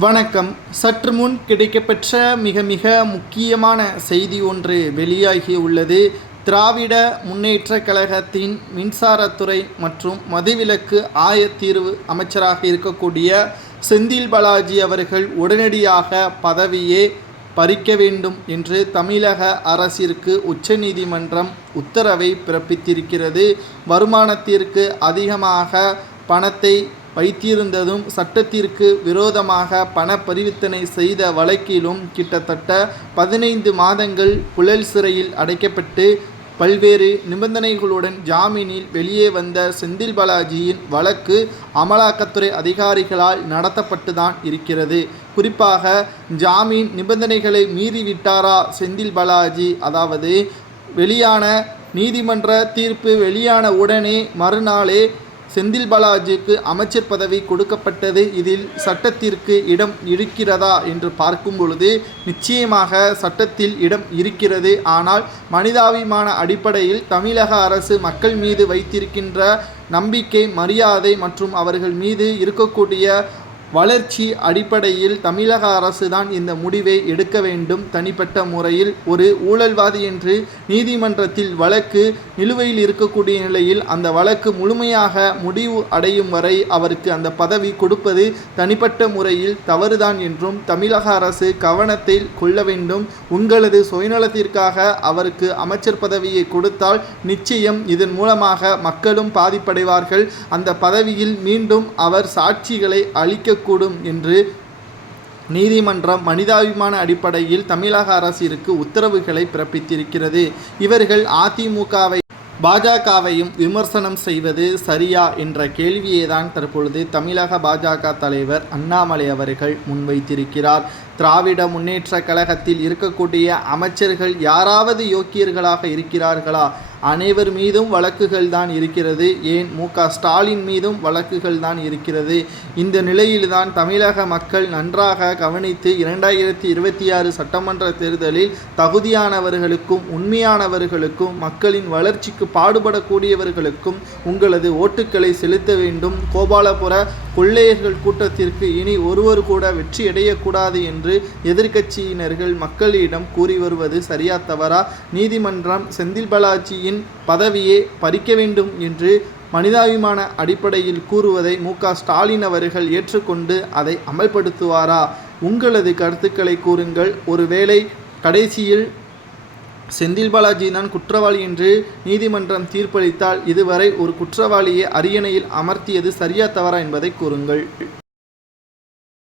வணக்கம். சற்று முன் கிடைக்கப்பெற்ற மிக மிக முக்கியமான செய்தி ஒன்று வெளியாகி உள்ளது. திராவிட முன்னேற்றக் கழகத்தின் மின்சாரத்துறை மற்றும் மதுவிலக்கு ஆயத்தீர்வு அமைச்சராக இருக்கக்கூடிய செந்தில் பாலாஜி அவர்கள் உடனடியாக பதவியே பறிக்க வேண்டும் என்று தமிழக அரசிற்கு உச்சநீதிமன்றம் உத்தரவை பிறப்பித்திருக்கிறது. வருமானத்திற்கு அதிகமாக பணத்தை வைத்திருந்ததும் சட்டத்திற்கு விரோதமாக பண பரிவர்த்தனை செய்த வழக்கிலும் கிட்டத்தட்ட 15 மாதங்கள் புழல் சிறையில் அடைக்கப்பட்டு பல்வேறு நிபந்தனைகளுடன் ஜாமீனில் வெளியே வந்த செந்தில் பாலாஜியின் வழக்கு அமலாக்கத்துறை அதிகாரிகளால் நடத்தப்பட்டுதான் இருக்கிறது. குறிப்பாக ஜாமீன் நிபந்தனைகளை மீறிவிட்டாரா செந்தில் பாலாஜி? அதாவது வெளியான நீதிமன்ற தீர்ப்பு வெளியான உடனே மறுநாளே செந்தில் பாலாஜிக்கு அமைச்சர் பதவி கொடுக்கப்பட்டது. இதில் சட்டத்திற்கு இடம் இருக்கிறதா என்று பார்க்கும் பொழுது நிச்சயமாக சட்டத்தில் இடம் இருக்கிறது. ஆனால் மனிதாபிமான அடிப்படையில் தமிழக அரசு மக்கள் மீது வைத்திருக்கின்ற நம்பிக்கை, மரியாதை மற்றும் அவர்கள் மீது இருக்கக்கூடிய வளர்ச்சி அடிப்படையில் தமிழக அரசு தான் இந்த முடிவை எடுக்க வேண்டும். தனிப்பட்ட முறையில் ஒரு ஊழல்வாதி என்று நீதிமன்றத்தில் வழக்கு நிலுவையில் இருக்கக்கூடிய நிலையில் அந்த வழக்கு முழுமையாக முடிவு அடையும் வரை அவருக்கு அந்த பதவி கொடுப்பது தனிப்பட்ட முறையில் தவறுதான் என்றும் தமிழக அரசு கவனத்தில் கொள்ள வேண்டும். உங்களது சுயநலத்திற்காக அவருக்கு அமைச்சர் பதவியை கொடுத்தால் நிச்சயம் இதன் மூலமாக மக்களும் பாதிப்படைவார்கள். அந்த பதவியில் மீண்டும் அவர் சாட்சிகளை அளிக்க கூடும் என்று நீதிமன்றம் மனிதாபிமான அடிப்படையில் தமிழக அரசிற்கு உத்தரவுகளை பிறப்பித்திருக்கிறது. இவர்கள் அதிமுகவை பாஜகவையும் விமர்சனம் செய்வது சரியா என்ற கேள்வியை தான் தற்பொழுது தமிழக பாஜக தலைவர் அண்ணாமலை அவர்கள் முன்வைத்திருக்கிறார். திராவிட முன்னேற்ற கழகத்தில் இருக்கக்கூடிய அமைச்சர்கள் யாராவது யோக்கியர்களாக இருக்கிறார்களா? அனைவர் மீதும் வழக்குகள் தான் இருக்கிறது. ஏன் மு.க. ஸ்டாலின் மீதும் வழக்குகள் தான் இருக்கிறது. இந்த நிலையில்தான் தமிழக மக்கள் நன்றாக கவனித்து 2026 சட்டமன்ற தேர்தலில் தகுதியானவர்களுக்கும் உண்மையானவர்களுக்கும் மக்களின் வளர்ச்சிக்கு பாடுபடக்கூடியவர்களுக்கும் உங்களது ஓட்டுக்களை செலுத்த வேண்டும். கோபாலபுர கொள்ளையர்கள் கூட்டத்திற்கு இனி ஒருவர் கூட வெற்றியடையக்கூடாது என்று எதிர்க்கட்சியினர்கள் மக்களிடம் கூறி வருவது சரியா தவறா? நீதிமன்றம் செந்தில் பாலாஜியின் பதவியை பறிக்க வேண்டும் என்று மனிதாபிமான அடிப்படையில் கூறுவதை மு.க. ஸ்டாலின் அவர்கள் ஏற்றுக்கொண்டு அதை அமல்படுத்துவாரா? உங்களது கருத்துக்களை கூறுங்கள். ஒருவேளை கடைசியில் செந்தில் பாலாஜி தான் குற்றவாளி என்று நீதிமன்றம் தீர்ப்பளித்தால் இதுவரை ஒரு குற்றவாளியை அரியணையில் அமர்த்தியது சரியா தவறா என்பதை கூறுங்கள்.